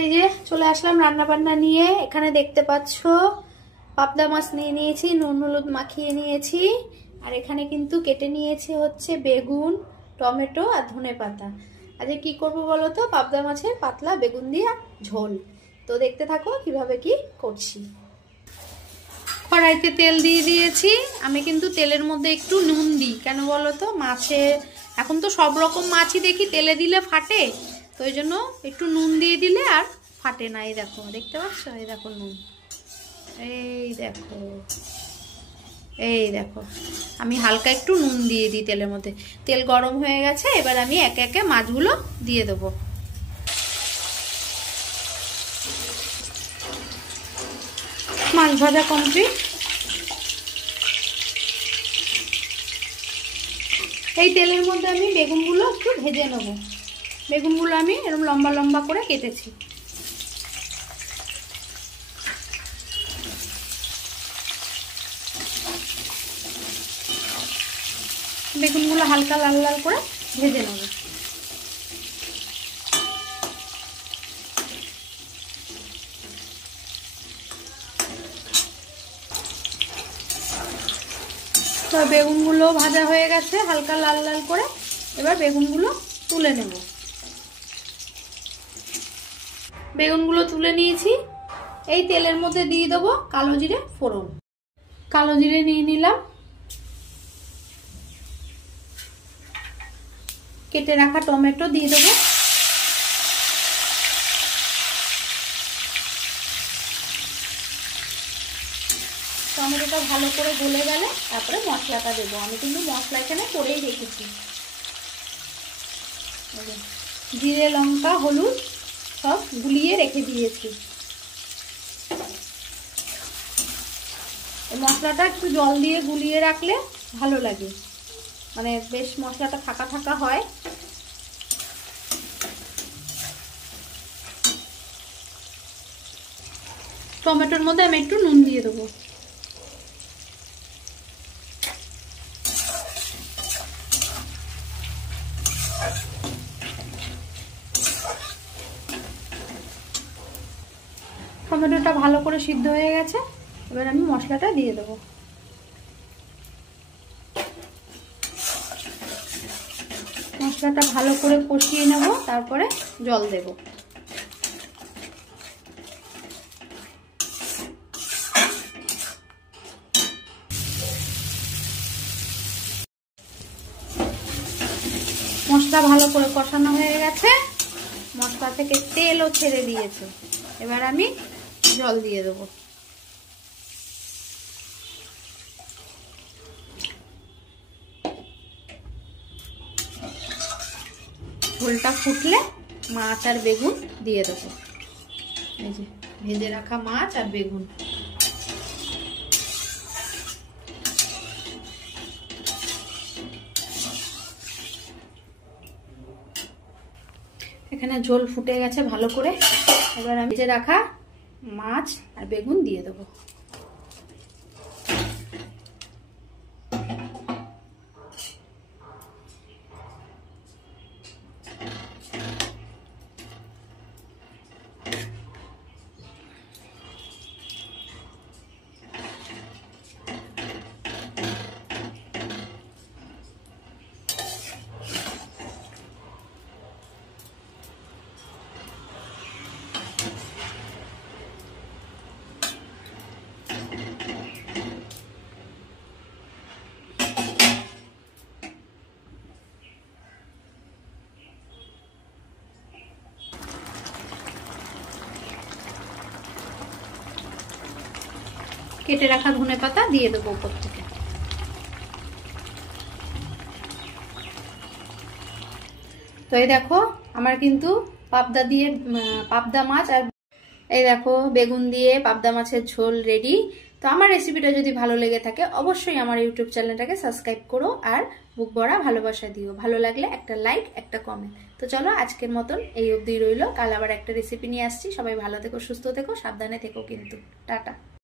এই যে চলে আসলাম রান্না বান্না নিয়ে। এখানে দেখতে পাচ্ছ পাবদা মাছ নিয়ে নিয়েছি, নুন হলুদ মাখিয়ে নিয়েছি। আর এখানে কিন্তু কেটে নিয়েছি হচ্ছে বেগুন, টমেটো আর ধনেপাতা। আজকে কি করব বলো তো, পাবদা মাছের পাতলা বেগুন দিয়ে ঝোল। তো দেখতে থাকো কিভাবে কি করছি। কড়াইতে তেল দিয়ে দিয়েছি। আমি কিন্তু তেলের মধ্যে একটু নুন দিই, কেন বলো তো, মাছে এখন তো সব রকম মাছই দেখি তেলে দিলে ফাটে, তো ওই জন্য একটু নুন দিয়ে দিলে আর ফাটে না। এই দেখো, দেখতে পাচ্ছ, এই দেখো নুন, এই দেখো, এই দেখো। আমি হালকা একটু নুন দিয়ে দিই তেলের মধ্যে। তেল গরম হয়ে গেছে, এবার আমি একে একে মাছগুলো দিয়ে দেবো। মাছ ভাজা কমপ্লিট। এই তেলের মধ্যে আমি বেগুনগুলো একটু ভেজে নেব। বেগুনগুলো আমি এরকম লম্বা লম্বা করে কেটেছি। বেগুনগুলো হালকা লাল লাল করে ভেজে নেব। তো বেগুনগুলো ভাজা হয়ে গেছে হালকা লাল লাল করে। এবার বেগুনগুলো তুলে নেব। বেগুনগুলো তুলে নিয়েছি। এই তেলের মধ্যে দিয়ে দেবো কালো জিরে ফোড়ন। কালো জিরে নিয়ে নিলাম। কেটে রাখা টমেটো দিয়ে দেবো। টমেটোটা ভালো করে গলে গেলে তারপরে মশলাটা দেবো। আমি কিন্তু মশলা এখানে করেই রেখেছি। জিরে, লঙ্কা, হলুদ সব গুলিয়ে রেখে দিয়েছি। মশলাটা একটু জল দিয়ে গুলিয়ে রাখলে ভালো লাগে, মানে বেশ মশলাটা ফাঁকা ফাঁকা হয়। টমেটোর মধ্যে আমি একটু নুন দিয়ে দেবো। টমেটোটা ভালো করে সিদ্ধ হয়ে গেছে। এবার আমি মশলাটা দিয়ে দেবো। মশলাটা ভালো করে কষিয়ে নেব, তারপরে জল দেব। মশলা ভালো করে কষানো হয়ে গেছে, মশলা থেকে তেলও ছেড়ে দিয়েছে। এবার আমি জল দিয়ে দেবো। ঝোলটা ফুটলে মাছ আর বেগুন দিয়ে দেবো। এই যে ভেজে রাখা মাছ আর বেগুন। এখানে ঝোল ফুটে গেছে ভালো করে। এবার আমি ভেজে রাখা মাছ আর বেগুন দিয়ে দেবো। কেটে রাখা ধনেপাতা দিয়ে দেবো উপর থেকে। তো এই দেখো আমার কিন্তু পাবদা মাছ আর এই দেখো বেগুন দিয়ে পাবদা মাছের ঝোল রেডি। তো আমার রেসিপিটা যদি ভালো লেগে থাকে অবশ্যই আমার ইউটিউব চ্যানেলটাকে সাবস্ক্রাইব করো আর বুক ভরা ভালোবাসা দিও। ভালো লাগলে একটা লাইক, একটা কমেন্ট। তো চলো আজকের মতন এই অবধি রইলো। কাল আবার একটা রেসিপি নিয়ে আসছি। সবাই ভালো থেকো, সুস্থ থেকো, সাবধানে থেকো কিন্তু। টাটা।